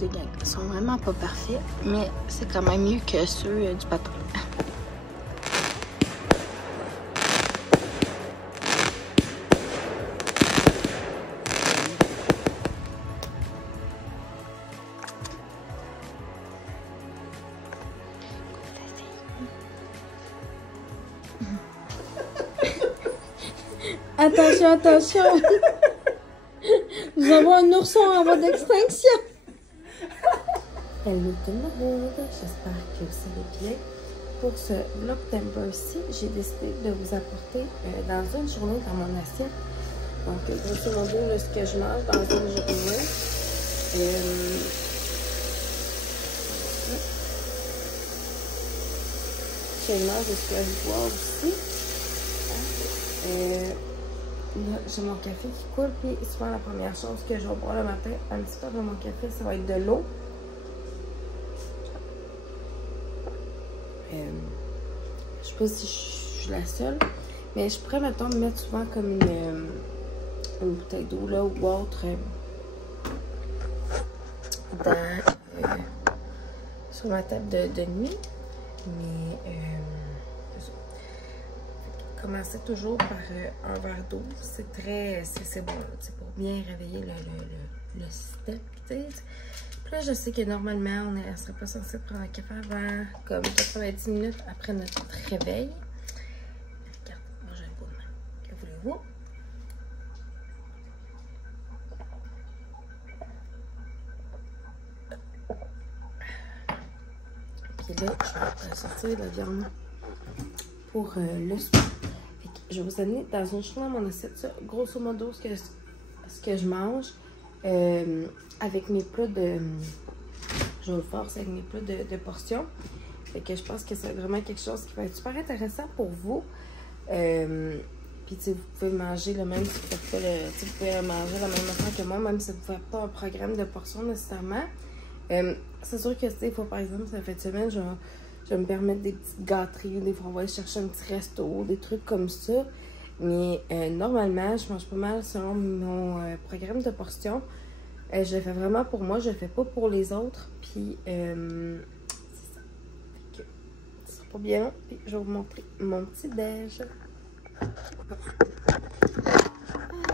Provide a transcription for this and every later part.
excusez gang, ils sont vraiment pas parfaits, mais c'est quand même mieux que ceux du papa. Attention, attention! Nous avons un ourson en voie d'extinction! Hello tout le monde! J'espère que vous allez bien. Pour ce Vlogtember-ci, j'ai décidé de vous apporter dans une journée dans mon assiette. Donc, grosso modo, ce que je mange dans une journée. Je mange de ce que je bois aussi. Là, j'ai mon café qui coule, puis souvent la première chose que je vais boire le matin, un petit peu de mon café, ça va être de l'eau. Je sais pas si je suis la seule, mais je pourrais, mettons, me mettre souvent comme une bouteille d'eau là ou autre sur ma table de nuit. Mais commencer toujours par un verre d'eau, c'est très, c'est bon, c'est pour bien réveiller le système. Puis là, je sais que normalement, on ne serait pas censé prendre un café avant comme 90 minutes après notre réveil. Regarde, moi j'ai un pot de main. Que voulez-vous? Puis là, je vais sortir la viande pour le soir. Je vais vous amener dans une journée à mon assiette, ça, grosso modo, ce que je mange avec mes plats de... Je le force avec mes plats de portions. Fait que je pense que c'est vraiment quelque chose qui va être super intéressant pour vous. Puis, tu sais, vous pouvez manger le même, si vous faites pas vous pouvez manger la même affaire que moi, même si vous ne faites pas un programme de portions nécessairement. C'est sûr que, tu sais, par exemple, ça fait une semaine, je vais me permettre des petites gâteries, des fois on va aller chercher un petit resto, des trucs comme ça. Mais normalement, je mange pas mal selon mon programme de portions. Je le fais vraiment pour moi, je le fais pas pour les autres. Puis, c'est ça. Fait que, ça sera pas bien long. Puis, je vais vous montrer mon petit déj.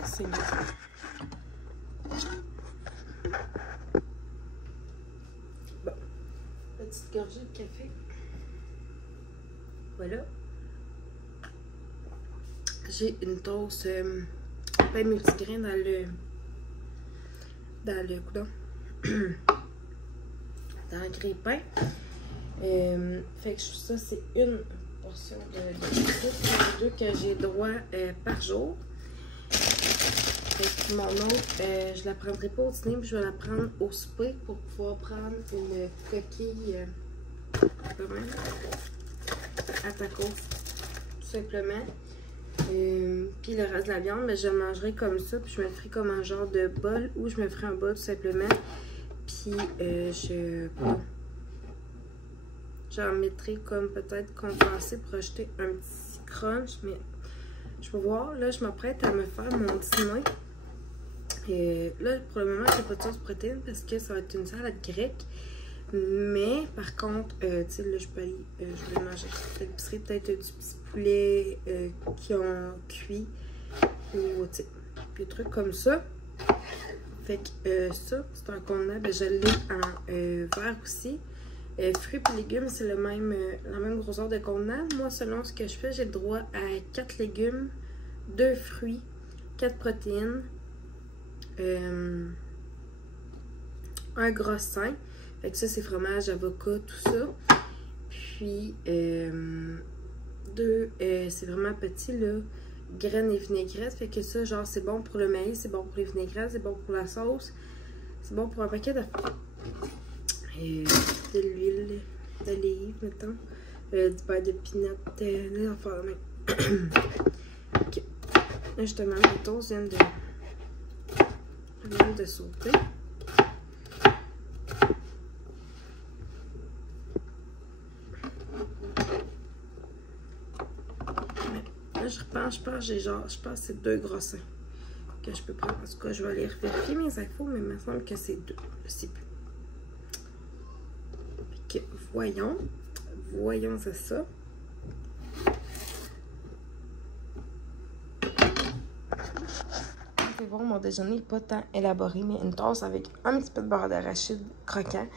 C'est mieux. Bon. Petite gorgée de café. Voilà. J'ai une toast pain multigrain dans le coudon. Dans le grille-pain. Fait que ça, c'est une portion de deux que j'ai droit par jour. Fait que mon autre, je la prendrai pas au dîner, puis je vais la prendre au souper pour pouvoir prendre une coquille à tacos, tout simplement. Puis le reste de la viande, ben, je le mangerai comme ça, puis je me ferai comme un genre de bol, ou je me ferai un bol tout simplement. Puis j'en mettrai comme peut-être compensé pour acheter un petit crunch, mais je vais voir. Là, je m'apprête à me faire mon dîner. Là, pour le moment, j'ai pas de sauce protéine parce que ça va être une salade grecque. Mais par contre, tu sais, là, je peux aller, je vais manger peut-être du petit poulet qui ont cuit ou tu sais, des trucs comme ça. Fait que ça, c'est un contenant, ben, je l'ai en verre aussi. Fruits et légumes, c'est la même grosseur de contenant. Moi, selon ce que je fais, j'ai le droit à 4 légumes, 2 fruits, 4 protéines, un gras sain. Fait que ça, c'est fromage, avocat, tout ça. Puis, c'est vraiment petit, là, graines et vinaigrettes. Fait que ça, genre, c'est bon pour le maïs, c'est bon pour les vinaigrettes, c'est bon pour la sauce. C'est bon pour un paquet de l'huile d'olive, mettons. Du beurre de pinot, des affaires de même. Ok. Là, justement, les toasts viennent de sauter. Je pense que c'est 2 gros seins que je peux prendre. En tout cas, je vais aller vérifier mes infos, mais il me semble que c'est 2. Je sais plus. que, voyons c'est ça. C'est bon, mon déjeuner n'est pas tant élaboré, mais une tasse avec un petit peu de beurre d'arachide croquant,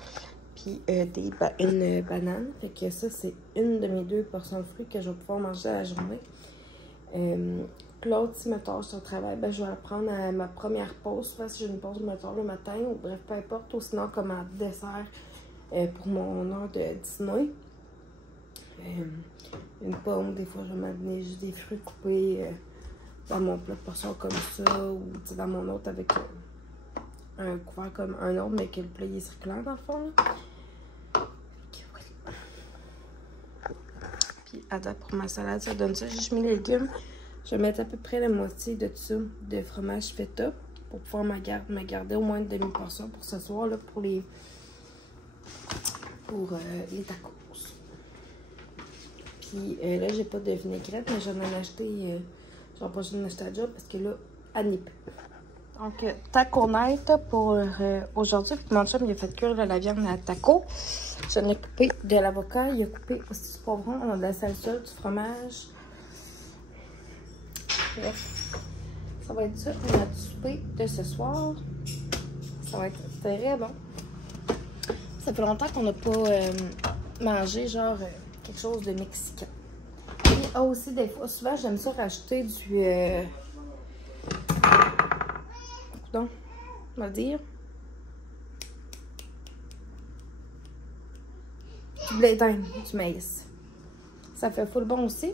puis une banane. Fait que ça, c'est une de mes 2 portions de fruits que je vais pouvoir manger à la journée. L'autre, si ma tâche au travail, ben, je vais la prendre à ma première pause, soit si j'ai une pause le matin, ou bref, peu importe, ou sinon comme un dessert pour mon heure de dîner. Une pomme, des fois, je vais m'amener juste des fruits coupés dans mon plat de portion comme ça, ou dans mon autre avec un couvert comme un autre, mais que le plat est circulaire dans le fond. Là. Puis, attends, pour ma salade, ça donne ça. J'ai juste mis les légumes. Je vais mettre à peu près la moitié de ça de fromage feta pour pouvoir me garder au moins une demi-portion pour ce soir, là, pour les tacos. Puis là, j'ai pas de vinaigrette, mais j'en ai acheté. Je vais pas juste en acheter à job parce que là, elle n'est plus. Donc, taco night pour aujourd'hui. Mon chum, il a fait cuire la viande à taco. J'en ai coupé de l'avocat. Il a coupé aussi du poivron. On a de la salsa, du fromage. Bref, ça va être ça. On a du souper de ce soir. Ça va être très bon. Ça fait longtemps qu'on n'a pas mangé, genre, quelque chose de mexicain. Et aussi, des fois, souvent, j'aime ça rajouter du... on va dire. Du blé d'Inde, du maïs. Ça fait full bon aussi.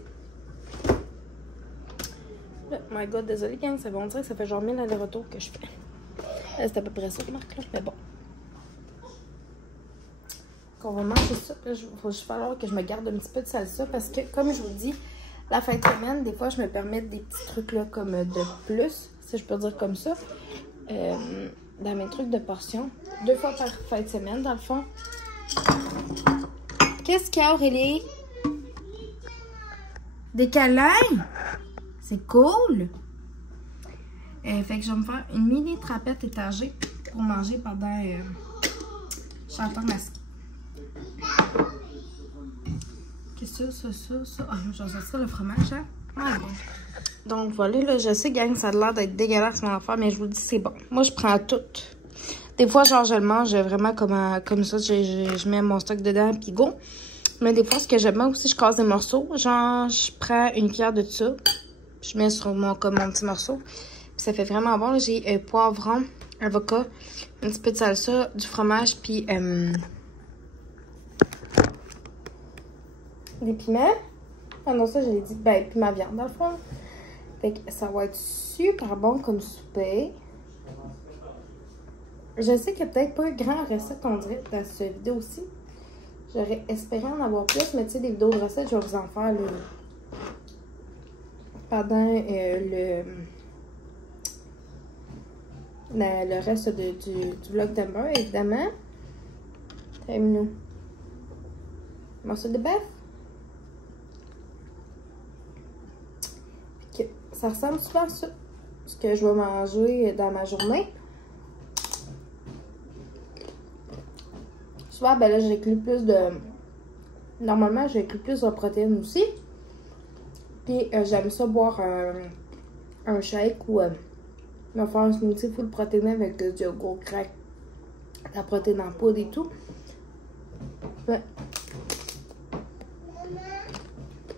Oh my god, désolé gang, ça va dire que ça fait genre 1000 allers-retours que je fais. C'est à peu près ça, Marc, là, mais bon. On va manger ça. Là, il va falloir que je me garde un petit peu de salsa parce que, comme je vous dis, la fin de semaine, des fois, je me permets des petits trucs là comme de plus, si je peux dire comme ça, dans mes trucs de portion. 2 fois par fin de semaine, dans le fond. Qu'est-ce qu'il y a, Aurélie? Des câlins? C'est cool! Fait que je vais me faire une mini trapette étagée pour manger pendant chanteur masqué. Qu'est-ce que c'est ça? Ah, je vais sortir le fromage, hein? Ah, bon. Donc, voilà, là, je sais, gang, ça a l'air d'être dégueulasse, mon affaire, mais je vous le dis, c'est bon. Moi, je prends tout. Des fois, genre, je le mange vraiment comme ça. Je mets mon stock dedans, puis go. Mais des fois, ce que j'aime bien aussi, je casse des morceaux. Genre, je prends une cuillère de ça, je mets sur mon petit morceau. Puis ça fait vraiment bon. J'ai poivron, avocat, un petit peu de salsa, du fromage, puis des piments. Ah non, ça, je l'ai dit. Ben, puis ma viande, dans le fond. Fait que ça va être super bon comme souper. Je sais qu'il n'y a peut-être pas une grande recette, on dirait, dans cette vidéo aussi. J'aurais espéré en avoir plus, mais tu sais, des vidéos de recettes, je vais vous en faire là, pendant le reste du vlogtober, évidemment. Aime-nous. Morceau de bœuf. Ça ressemble souvent à ça, ce que je vais manger dans ma journée. Souvent, ben là, j'inclus plus de... Normalement, j'inclus plus de protéines aussi. Puis, j'aime ça boire un shake ou me faire un smoothie full protéiné avec du yogourt crack, la protéine en poudre et tout. Ouais.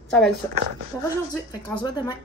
Ça va être ça pour aujourd'hui. Fait qu'on se voit demain.